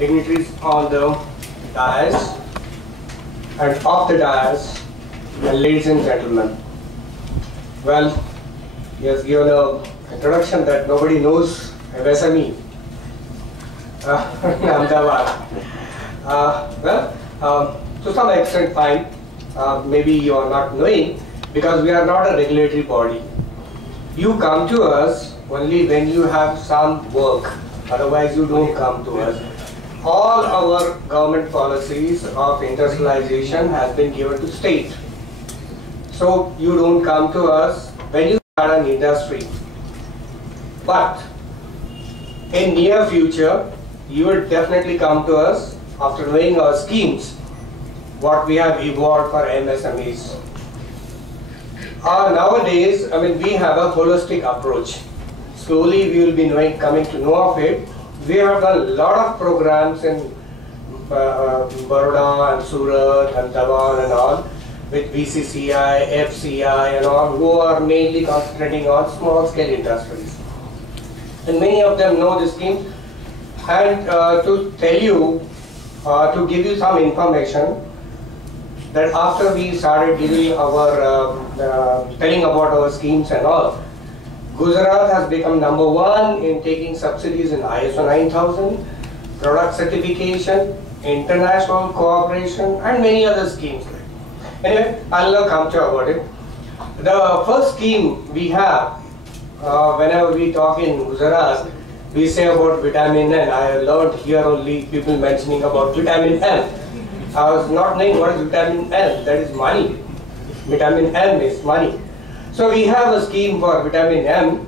dignitaries on the dais and off the dais, and ladies and gentlemen. Well, he has given an introduction that nobody knows of SME in Ahmedabad. To some extent fine. Maybe you are not knowing because we are not a regulatory body. You come to us only when you have some work, otherwise you don't come to us. All our government policies of industrialization has been given to state. So you don't come to us when you start an industry. But in near future, you will definitely come to us after knowing our schemes, what we have evolved for MSMEs. Nowadays, we have a holistic approach. Slowly we will be coming to know of it. We have done a lot of programs in Baroda and Surat and Dawan and all, with VCCI, FCI and all, who are mainly concentrating on small scale industries. And many of them know this scheme. And to tell you, to give you some information, that after we started giving our, telling about our schemes and all, Gujarat has become #1 in taking subsidies in ISO 9000, product certification, international cooperation, and many other schemes. Anyway, I'll now come to about it. The first scheme we have, whenever we talk in Gujarat, we say about vitamin N. I learned here only people mentioning about vitamin N. I was not knowing what is vitamin N, that is money. Vitamin M is money. So we have a scheme for vitamin M.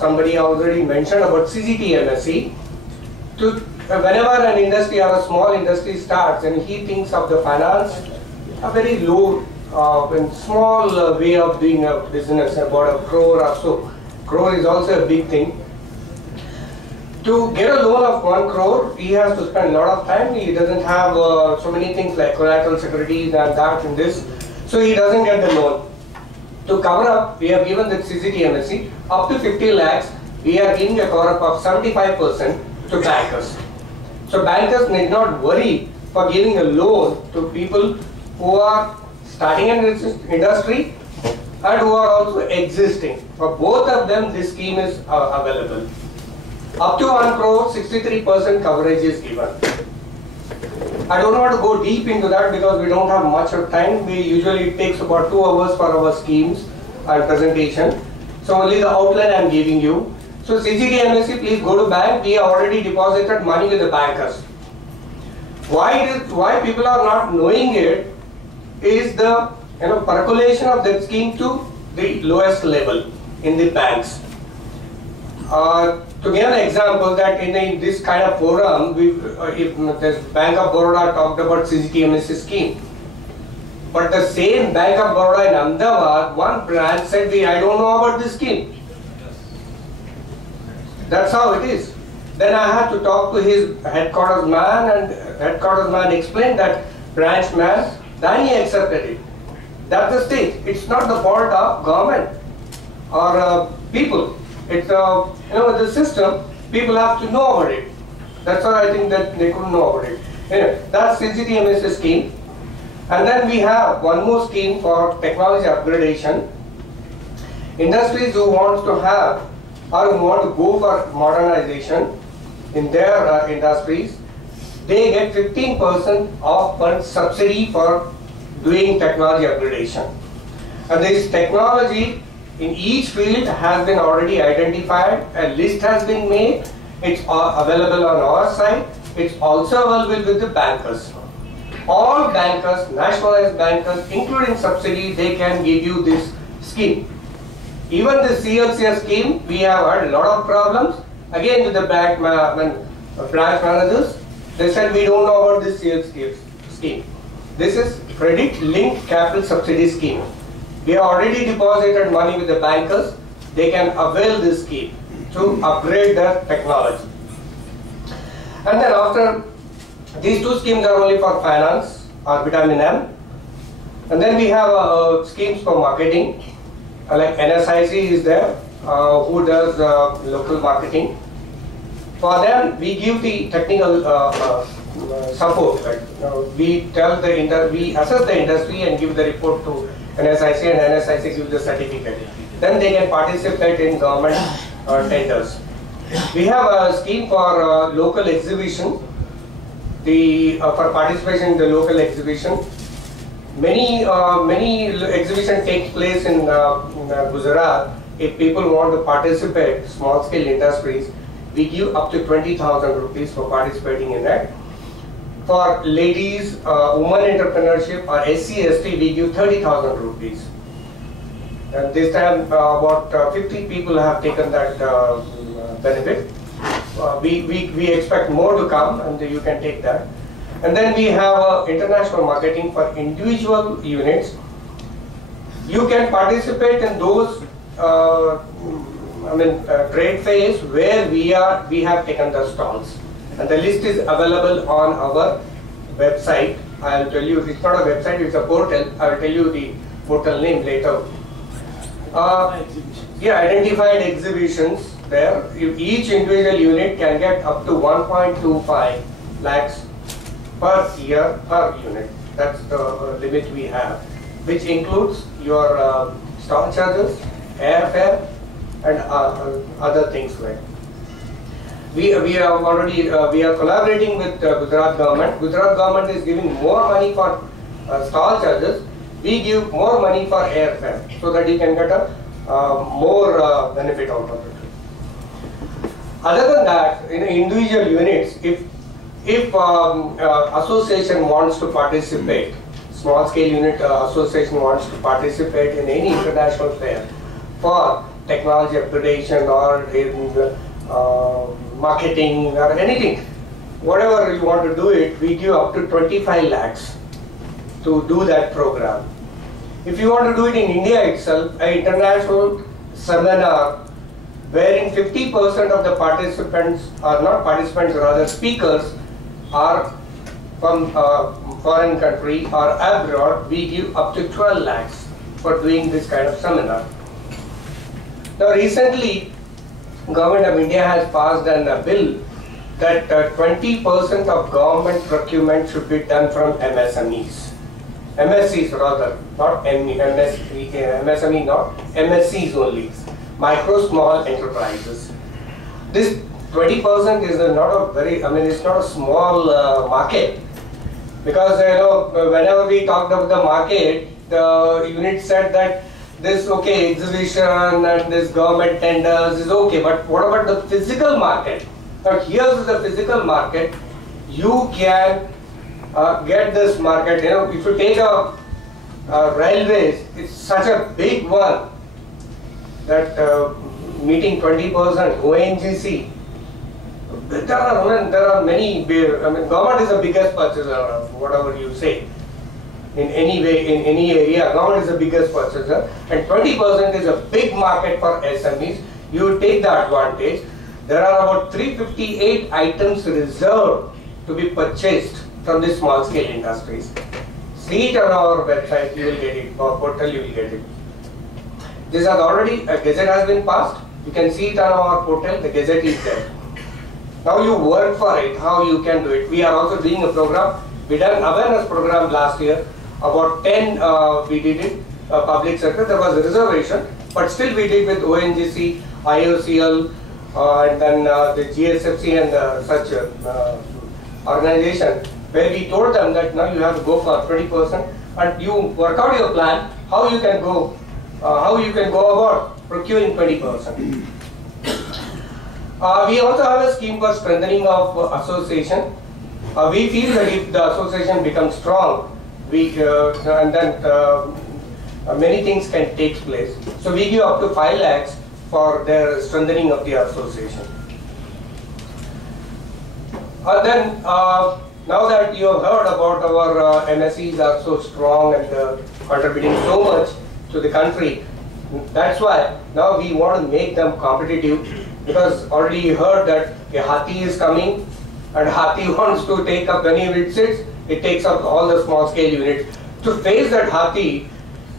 Somebody already mentioned about CGT-MSC. Whenever an industry or a small industry starts and he thinks of the finance, a very low and small way of doing a business, about 1 crore or so. Crore is also a big thing. To get a loan of 1 crore, he has to spend a lot of time. He doesn't have so many things like collateral securities and that and this. So he doesn't get the loan. To cover up, we have given the CGT-MSC up to 50 lakhs. We are giving a cover up of 75% to bankers. So bankers need not worry for giving a loan to people who are starting an industry and who are also existing. For both of them, this scheme is available. Up to 1 crore, 63% coverage is given. I don't want to go deep into that because we don't have much of time. We usually it takes about 2 hours for our schemes and presentation. So only the outline I am giving you. So CGT-MSC, please go to bank. We have already deposited money with the bankers. Why people are not knowing it is the percolation of that scheme to the lowest level in the banks. To give an example, that in this kind of forum, if the Bank of Baroda talked about CGT-MSC scheme, but the same Bank of Baroda in Ahmedabad, one branch said, I don't know about this scheme. That's how it is. Then I had to talk to his headquarters man, and headquarters man explained that branch man, then he accepted it. That's the state. It's not the fault of government or people. It's the system. People have to know about it. That's why I think that they couldn't know about it. Anyway, that's CGT-MSC scheme. And then we have one more scheme for technology upgradation. Industries who want to have or who want to go for modernization in their industries, they get 15% of fund subsidy for doing technology upgradation. And this technology in each field has been already identified, a list has been made, it's available on our site, it's also available with the bankers. All bankers, nationalized bankers, including subsidy, they can give you this scheme. Even the CLCS scheme, we have had a lot of problems. Again with the branch managers, they said we don't know about this CLCS scheme. This is Credit Linked Capital Subsidy Scheme. We have already deposited money with the bankers. They can avail this scheme to upgrade their technology. And then after, these 2 schemes are only for finance or vitamin M. And then we have schemes for marketing, like NSIC is there, who does local marketing. For them, we give the technical support. Like, we tell we assess the industry and give the report to NSIC, and NSIC gives the certificate. Then they can participate in government tenders. We have a scheme for local exhibition. For participation in the local exhibition, many exhibitions take place in Gujarat. If people want to participate, small scale industries, we give up to 20,000 rupees for participating in that. For ladies, women entrepreneurship or SC/ST, we give 30,000 rupees. And this time, about 50 people have taken that benefit. We expect more to come, and you can take that. And then we have international marketing for individual units. You can participate in those trade fairs where we have taken the stalls, and the list is available on our website. I'll tell you, it's not a website, it's a portal. I'll tell you the portal name later. Identified exhibitions. There, each individual unit can get up to 1.25 lakhs per year per unit. That's the limit we have, which includes your stall charges, airfare, and other things like. We are collaborating with Gujarat government. Gujarat government is giving more money for stall charges. We give more money for airfare, so that you can get a more benefit out of it. Other than that, in individual units, if association wants to participate, small scale unit association wants to participate in any international fair for technology upgradation or in marketing or anything, whatever you want to do it, we give up to 25 lakhs to do that program. If you want to do it in India itself, an international seminar wherein 50% of the participants, or not participants, rather speakers, are from foreign country or abroad, we give up to 12 lakhs for doing this kind of seminar. Now recently, Government of India has passed a bill that 20% of government procurement should be done from MSMEs. MSCs rather, not MSME, not MSCs only. Micro small enterprises. This 20% is not a very, it's not a small market, because whenever we talked about the market, the unit said that this exhibition and this government tenders is okay, but what about the physical market? Now here's the physical market. You can get this market. If you take a railways, it's such a big one that meeting 20%, ONGC. There are many. Government is the biggest purchaser, whatever you say. In any way, in any area, government is the biggest purchaser, and 20% is a big market for SMEs. You take the advantage. There are about 358 items reserved to be purchased from the small scale industries. See it on our website, you will get it, or portal you will get it. This has already, a gazette has been passed. You can see it on our portal, the gazette is there. Now you work for it, how you can do it. We are also doing a program. We done awareness program last year. About 10 we did it, public sector. There was a reservation, but still we did with ONGC, IOCL, and then the GSFC and such organization, where we told them that now you have to go for 20%, and you work out your plan, how you can go about procuring 20%. We also have a scheme for strengthening of association. We feel that if the association becomes strong, and then many things can take place. So we give up to 5 lakhs for their strengthening of the association. And then now that you have heard about our MSCs are so strong and contributing so much to the country, that's why now we want to make them competitive, because already you heard that a Hathi is coming, and Hathi wants to take up any of its seats. It takes up all the small scale units. To face that Hathi,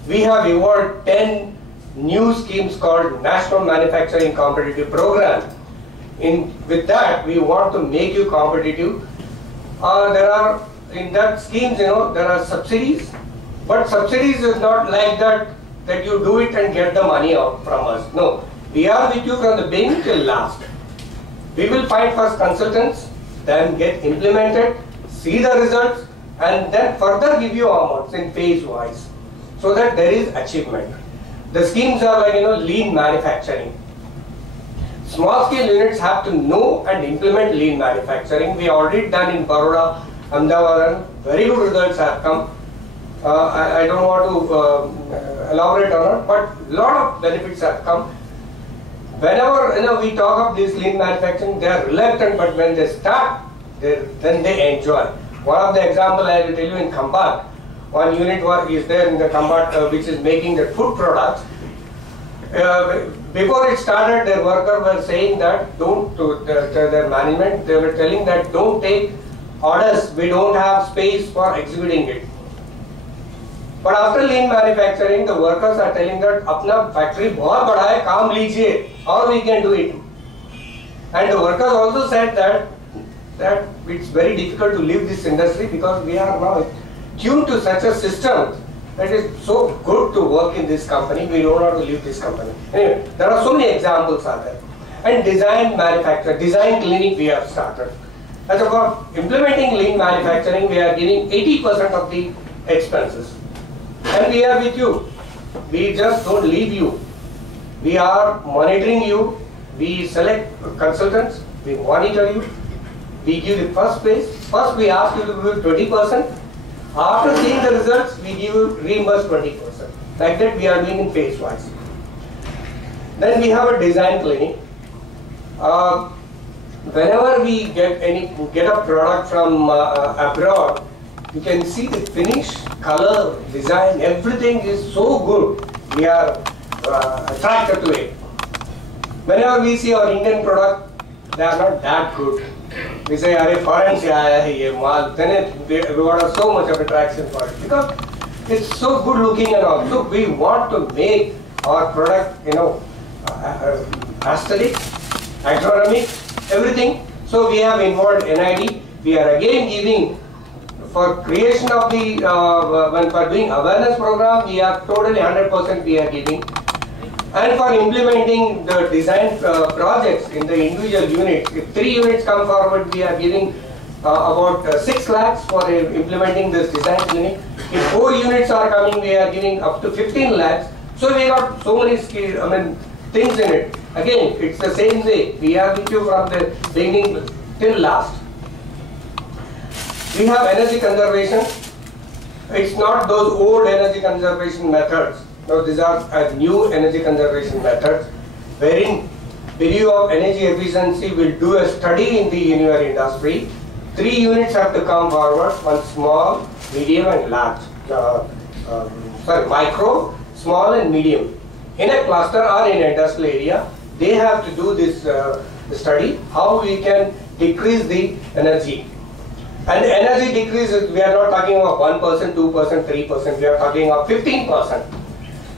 we have evolved 10 new schemes called National Manufacturing Competitive Program. With that, we want to make you competitive. There are, in that schemes, there are subsidies, but subsidies is not like that you do it and get the money out from us. No, we are with you from the beginning till last. We will find first consultants, then get implemented, see the results, and then further give you amounts in phase wise, so that there is achievement. The schemes are like lean manufacturing. Small scale units have to know and implement lean manufacturing. We already done in Baroda, Ahmedabad, very good results have come. I don't want to elaborate on it, but a lot of benefits have come. Whenever we talk of this lean manufacturing, they are reluctant, but when they start, then they enjoy. One of the example I will tell you in Khambat, one unit is there in the Khambat which is making the food products. Before it started, their workers were saying that their management, they were telling that don't take orders, we don't have space for executing it. But after lean manufacturing, the workers are telling that apna factory bahut bada hai, kaam lijiye, or we can do it. And the workers also said that it's very difficult to leave this industry because we are now tuned to such a system that is so good to work in this company, we don't want to leave this company. Anyway, there are so many examples out there. And design manufacture, design clinic we have started. As about implementing lean manufacturing, we are giving 80% of the expenses. And we are with you. We just don't leave you. We are monitoring you. We select consultants. We monitor you. We give the first place. First we ask you to give 20%. After seeing the results, we give you reimburse 20%. Like that we are doing in phase wise. Then we have a design clinic. Whenever we get a product from abroad, you can see the finish, color, design, everything is so good. We are attracted to it. Whenever we see our Indian product, they are not that good. We say, "Arey, foreign se aaya hai ye maal." Then we got so much of attraction for it because it's so good looking and all. So we want to make our product, aesthetic, agronomic, everything. So we have involved NID. We are again giving for creation of the when for doing awareness program. We are totally 100% we are giving. And for implementing the design projects in the individual units, if 3 units come forward, we are giving about 6 lakhs for implementing this design clinic. If 4 units are coming, we are giving up to 15 lakhs. So we got so many things in it. Again, it's the same way. We are with you from the beginning till last. We have energy conservation. It's not those old energy conservation methods. Now these are new energy conservation methods, wherein Bureau of Energy Efficiency will do a study in the your industry. 3 units have to come forward: one small, medium, and large. Micro, small, and medium. In a cluster or in an industrial area, they have to do this study how we can decrease the energy. And the energy decrease, we are not talking about 1%, 2%, 3%. We are talking about 15%.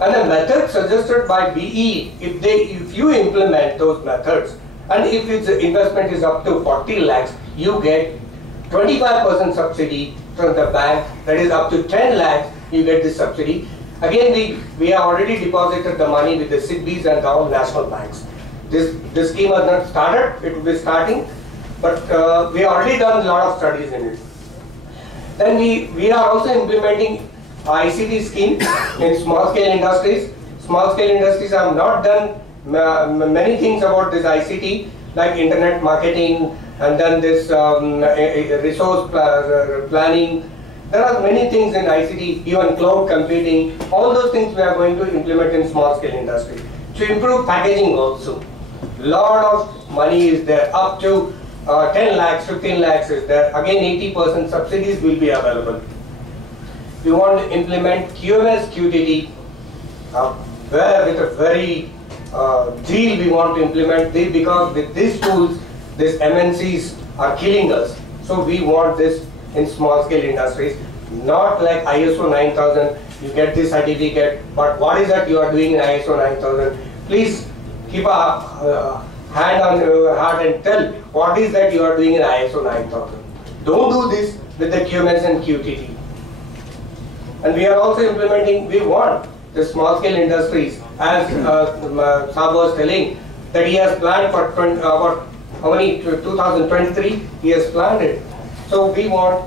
And the method suggested by BE, if you implement those methods, and if its investment is up to 40 lakhs, you get 25% subsidy from the bank. That is up to 10 lakhs, you get this subsidy. Again, we have already deposited the money with the SIDBIs and all national banks. This scheme has not started, it will be starting, but we have already done a lot of studies in it. Then we are also implementing ICT scheme in small scale industries. Small scale industries have not done many things about this ICT, like internet marketing, and then this resource planning. There are many things in ICT, even cloud computing. All those things we are going to implement in small scale industry. To improve packaging also. Lot of money is there, up to 10 lakhs, 15 lakhs is there. Again, 80% subsidies will be available. We want to implement QMS QTT, where with a very zeal we want to implement this, because with these tools, these MNCs are killing us. So we want this in small scale industries, not like ISO 9000, you get this certificate, but what is that you are doing in ISO 9000? Please keep a hand on your heart and tell what is that you are doing in ISO 9000. Don't do this with the QMS and QTT. And we are also implementing, we want the small scale industries, as Saab was telling, that he has planned for 2023, he has planned it. So we want,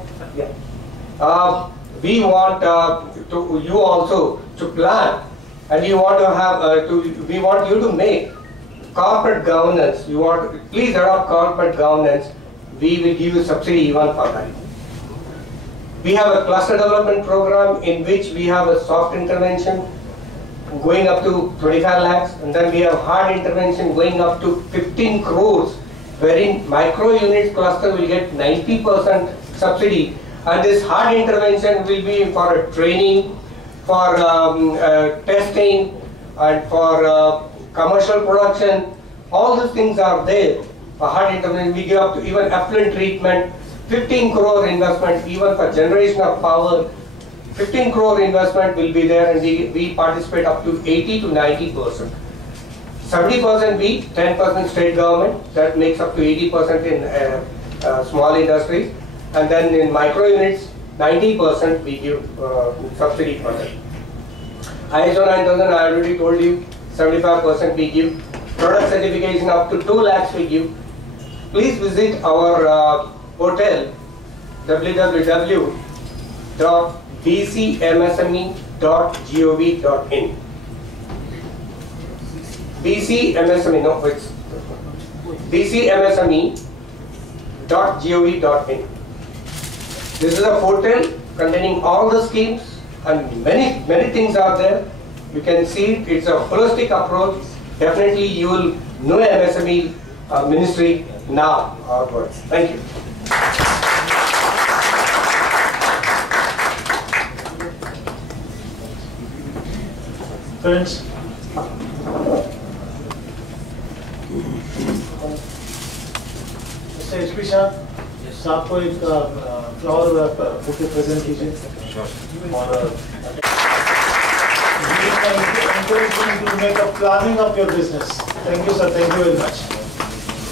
you also to plan, and you want to have, we want you to make corporate governance. You want, please adopt corporate governance. We will give you subsidy even for that. We have a cluster development program in which we have a soft intervention going up to 25 lakhs, and then we have hard intervention going up to 15 crores, wherein micro units cluster will get 90% subsidy, and this hard intervention will be for a training, for testing, and for commercial production. All these things are there. A hard intervention, we give up to even effluent treatment, 15 crore investment even for generation of power. 15 crore investment will be there, and we participate up to 80 to 90%. 70% we, 10% state government, that makes up to 80% in small industries, and then in micro units, 90% we give subsidy for that. ISO 9000, I already told you, 75% we give. Product certification up to 2 lakhs we give. Please visit our portal www.bcmsme.gov.in. bcmsme, no, it's bcmsme.gov.in. This is a portal containing all the schemes, and many things are there. You can see it's a holistic approach. Definitely you will know MSME ministry now onwards. Thank you. Friends, Mr. HP Shah, आपको एक flower bouquet present कीजिए और encouragement to make a planning of your business. Thank you, sir. Thank you very much.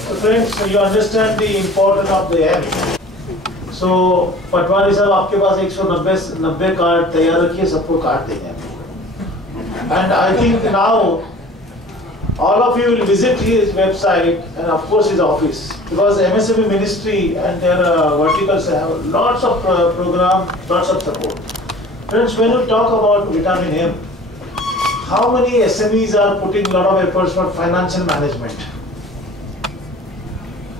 So, friends, you understand the importance of the M. So, पटवारी साहब आपके पास 190 card तैयार रखिए, सबको card देंगे. And I think now all of you will visit his website and of course his office, because MSME ministry and their verticals have lots of program, lots of support. Friends, when we talk about vitamin M, how many SMEs are putting a lot of efforts for financial management?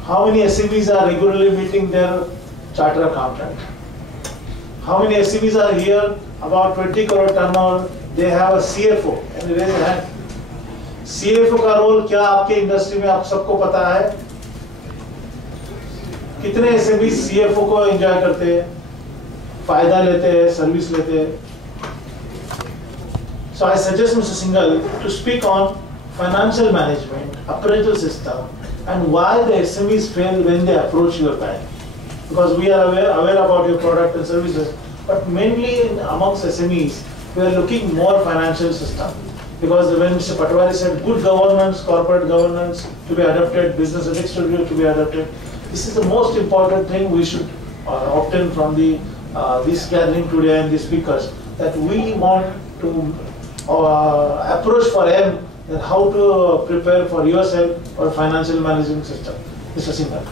How many SMEs are regularly meeting their charter accountant? How many SMEs are here, about 20 crore turnover, they have a CFO? And raise your hand. CFO का role क्या आपके industry में आप सबको पता है? कितने SMEs CFO को एंजॉय करते हैं, फायदा लेते हैं, सर्विस लेते हैं? So I suggest Mr. Singhal to speak on financial management, appraisal system, and why the SMEs fail when they approach your bank. Because we are aware about your product and services, but mainly amongst SMEs, we are looking more financial system. Because when Mr. Patwari said good governance, corporate governance to be adopted, business ethics to be adopted, this is the most important thing we should obtain from this gathering today and the speakers, that we want to approach for them that how to prepare for yourself for financial management system. Mr. Singhal.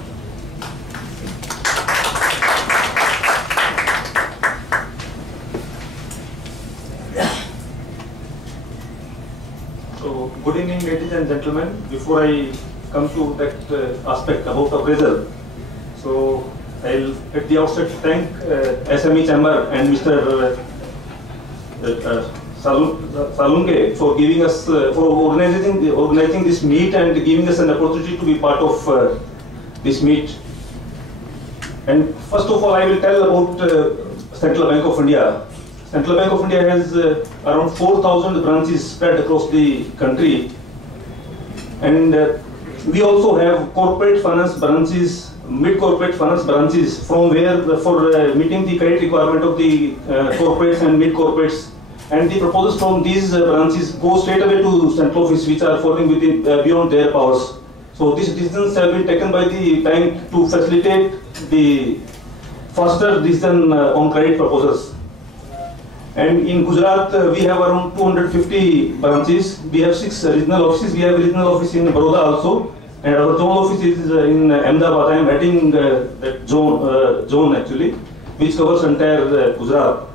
So, good evening, ladies and gentlemen. Before I come to that aspect about appraisal, so I'll at the outset thank SME Chamber and Mr. Salunke for giving us for organizing this meet and giving us an opportunity to be part of this meet. And first of all, I will tell about Central Bank of India. Central Bank of India has around 4,000 branches spread across the country, and we also have corporate finance branches, mid-corporate finance branches, from where for meeting the credit requirement of the corporates and mid-corporates, and the proposals from these branches go straight away to central office, which are falling within beyond their powers. So these decisions have been taken by the bank to facilitate the faster decision on credit proposals. And in Gujarat, we have around 250 branches. We have 6 regional offices. We have a regional office in Baroda also. And our zone office is in Ahmedabad. I am adding that zone actually, which covers entire Gujarat.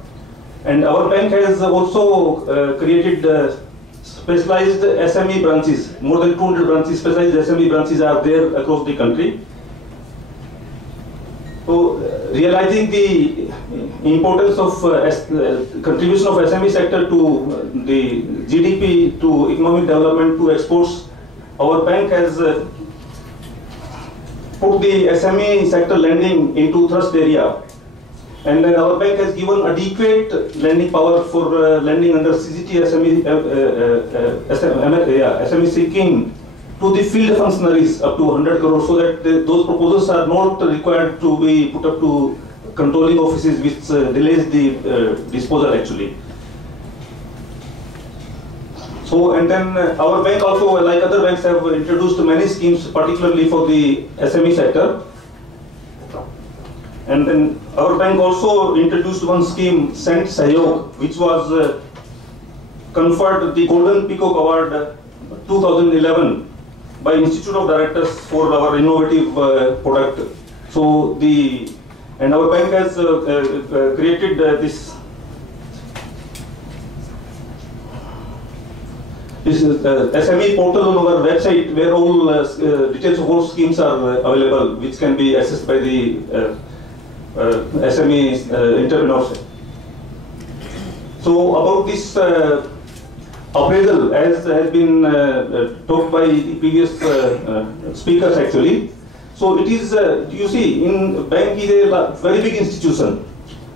And our bank has also created specialized SME branches. More than 200 branches, specialized SME branches are there across the country. So, realizing the importance of contribution of SME sector to the GDP, to economic development, to exports, our bank has put the SME sector lending into thrust area. And then our bank has given adequate lending power for lending under CGT SME scheme to the field functionaries up to 100 crores, so that those proposals are not required to be put up to controlling offices, which delays the disposal actually. So, and then our bank also, like other banks, have introduced many schemes, particularly for the SME sector. And then our bank also introduced one scheme, Sent Sahyog, which was conferred the Golden Peacock Award 2011 by Institute of Directors for our innovative product. So and our bank has created this SME portal on our website, where all details of all schemes are available, which can be accessed by the SME entrepreneurs. So about this appraisal, as has been talked by the previous speakers actually. So it is, you see, in bank is a very big institution,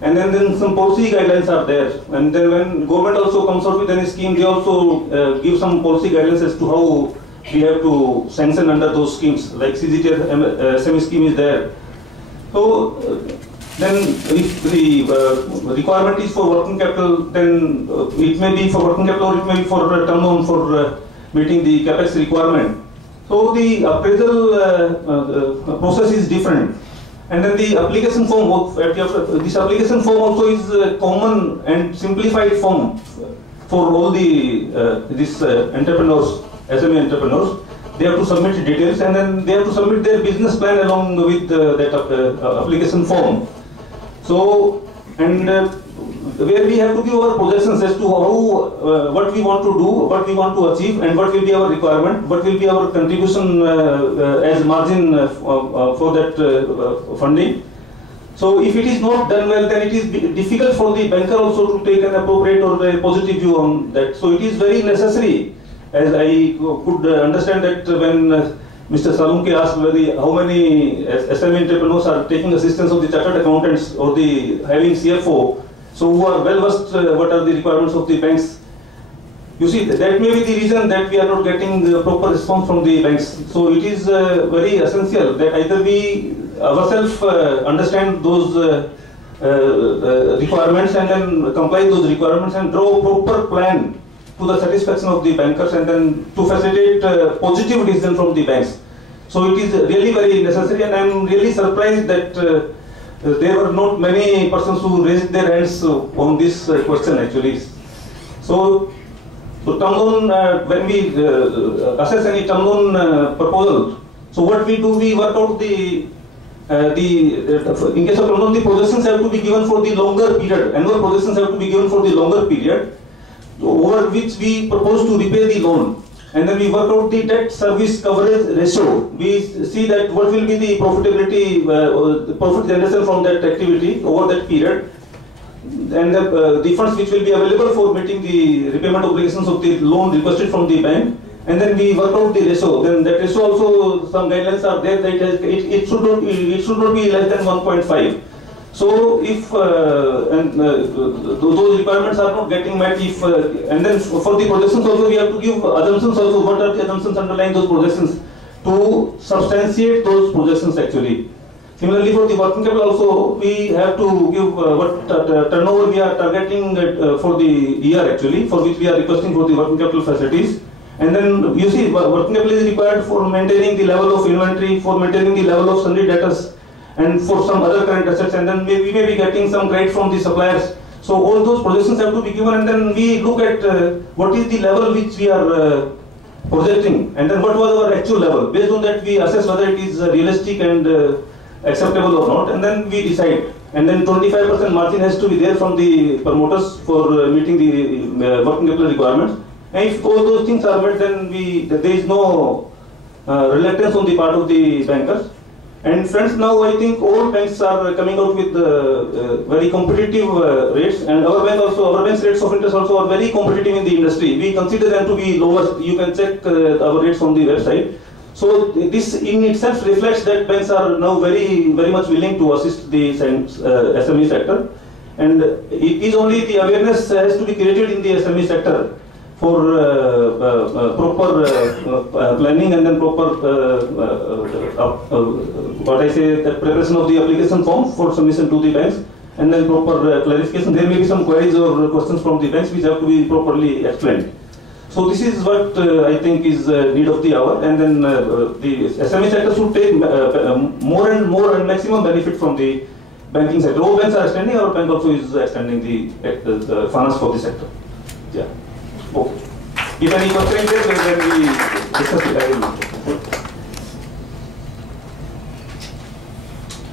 and then some policy guidelines are there. And then when government also comes out with any scheme, they also give some policy guidelines as to how we have to sanction under those schemes, like CGT SME scheme is there. So then if the requirement is for working capital, then it may be for working capital or it may be for term loan for meeting the capex requirement. So the appraisal process is different. And then the application form, this application form also is a common and simplified form for all the entrepreneurs, SME entrepreneurs. They have to submit details, and then they have to submit their business plan along with that application form. So, and where we have to give our projections as to how, what we want to do, what we want to achieve, and what will be our requirement, what will be our contribution as margin for that funding. So if it is not done well, then it is difficult for the banker also to take an appropriate or a positive view on that. So it is very necessary, as I could understand that when Mr. Salunke asked how many SME entrepreneurs are taking assistance of the chartered accountants or the having CFO, so who are well versed what are the requirements of the banks. You see, that may be the reason that we are not getting the proper response from the banks. So it is very essential that either we ourselves understand those requirements and then comply those requirements and draw a proper plan to the satisfaction of the bankers, and then to facilitate positive decision from the banks. So it is really very necessary, and I am really surprised that there were not many persons who raised their hands on this question actually. So term loan, when we assess any term loan proposal, so what we do, we work out in case of term loan, the projections have to be given for the longer period. Annual projections have to be given for the longer period, over which we propose to repay the loan. And then we work out the debt service coverage ratio. We see that what will be the profitability, the profit generation from that activity over that period, and the funds which will be available for meeting the repayment obligations of the loan requested from the bank. And then we work out the ratio. Then that ratio also, some guidelines are there that it should not be less than 1.5. So if those requirements are not getting met, and then for the projections also we have to give assumptions also. What are the assumptions underlying those projections to substantiate those projections actually. Similarly, for the working capital also, we have to give what turnover we are targeting for the year actually, for which we are requesting for the working capital facilities. And then you see, working capital is required for maintaining the level of inventory, for maintaining the level of sundry debtors, and for some other current assets, and then we may be getting some credit from the suppliers. So all those projections have to be given, and then we look at what is the level which we are projecting, and then what was our actual level. Based on that, we assess whether it is realistic and acceptable or not, and then we decide. And then 25% margin has to be there from the promoters for meeting the working capital requirements. And if all those things are met, then there is no reluctance on the part of the bankers. And friends, now I think all banks are coming out with very competitive rates, and our bank's rates of interest also are very competitive in the industry. We consider them to be lowest. You can check our rates on the website. So this in itself reflects that banks are now very much willing to assist the SME sector, and it is only the awareness has to be created in the SME sector for proper planning, and then proper the preparation of the application form for submission to the banks, and then proper clarification. There may be some queries or questions from the banks which have to be properly explained. So this is what I think is need of the hour, and then the SME sector should take more and more and maximum benefit from the banking sector. All banks are extending, our bank also is extending the finance for the sector. Yeah. Okay. If any question is there, then we discuss it. I will.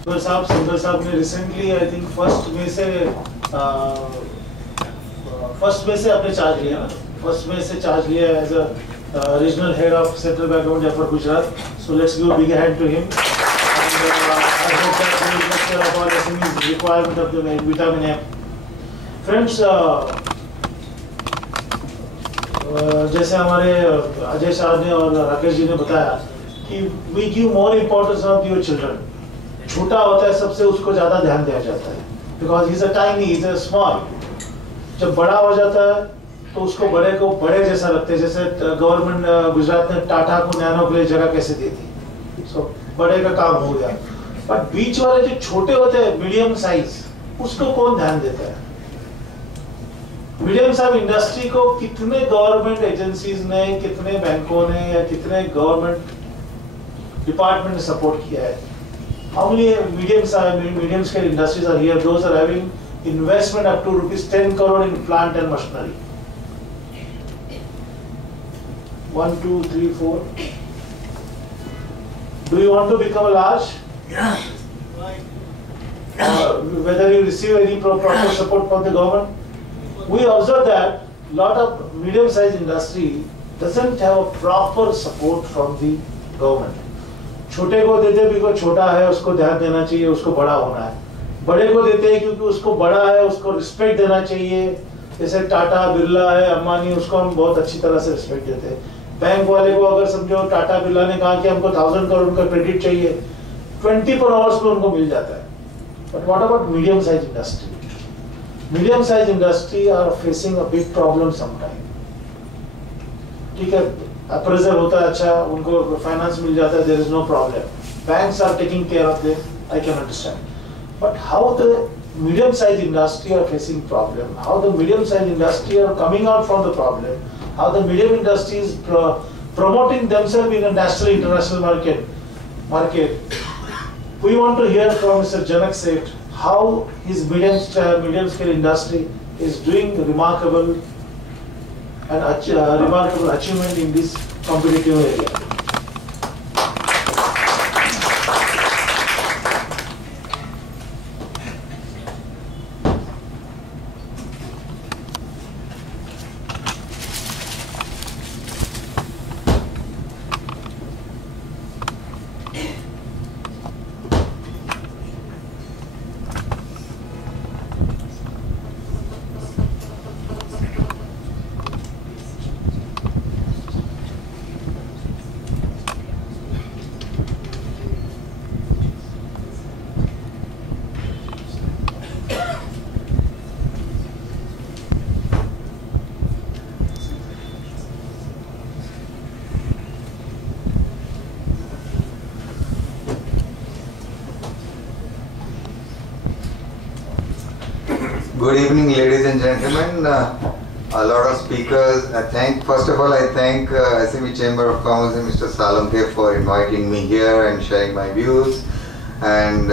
Sundar साहब ने recently I think first में से अपने charge लिया ना, first में से charge लिया as a regional head of Central Bank of India for Gujarat. So let's give a big hand to him. And I hope that he will take care of all SME's requirement of the vitamin A. Friends, जैसे हमारे अजय साहब ने और राकेश जी ने बताया कि we give more importance of your children. छोटा होता है सबसे उसको ज़्यादा ध्यान दिया जाता है because he's a tiny, he's a small. जब बड़ा हो जाता है तो उसको बड़े को बड़े जैसा लगते हैं, जैसे गवर्नमेंट गुजरात ने टाटा को नैनो के लिए जगह कैसे दी थी, so बड़े का काम हो गया, बट बीच वाले जो छोटे होते हैं मीडियम साइज, उसको कौन ध्यान देता है? मीडियम साइज इंडस्ट्री को कितने गवर्नमेंट एजेंसीज ने, कितने बैंकों ने या कितने गवर्नमेंट डिपार्टमेंट ने सपोर्ट किया है? How many medium scale industries are here? Those are having investment up to ₹10 crore in plant and machinery. 1, 2, 3, 4. Do you want to become a large? Yeah. Whether you receive any proper support from the government? We observe that a lot of medium-sized industry doesn't have a proper support from the government. छोटे को देते because छोटा है, उसको ध्यान देना चाहिए, उसको बड़ा होना है. बड़े को देते हैं क्योंकि उसको बड़ा है, उसको रिस्पेक्ट देना चाहिए. जैसे टाटा बिरला है, अंबानी, उसको हम बहुत अच्छी तरह से रिस्पेक्ट देते हैं. बैंक वाले को अगर समझो टाटा बिरला ने कहा कि हमको 1000 करोड़ का क्रेडिट चाहिए, 24 आवर्स में उनको मिल जाता है. But what about medium size industry? Medium size industry are facing a big problem sometime. ठीक है, अप्रेजल होता है, अच्छा उनको फाइनेंस मिल जाता है, there is no problem. Banks are taking care of this, I can understand. But how the medium sized industry are facing problem, how the medium sized industry are coming out from the problem, how the medium industry is promoting themselves in a national international market. We want to hear from Mr. Janak Seth how his medium scale industry is doing remarkable achievement in this competitive area. Good evening, ladies and gentlemen. a lot of speakers. First of all, I thank SME Chamber of Commerce and Mr. Salunke for inviting me here and sharing my views. And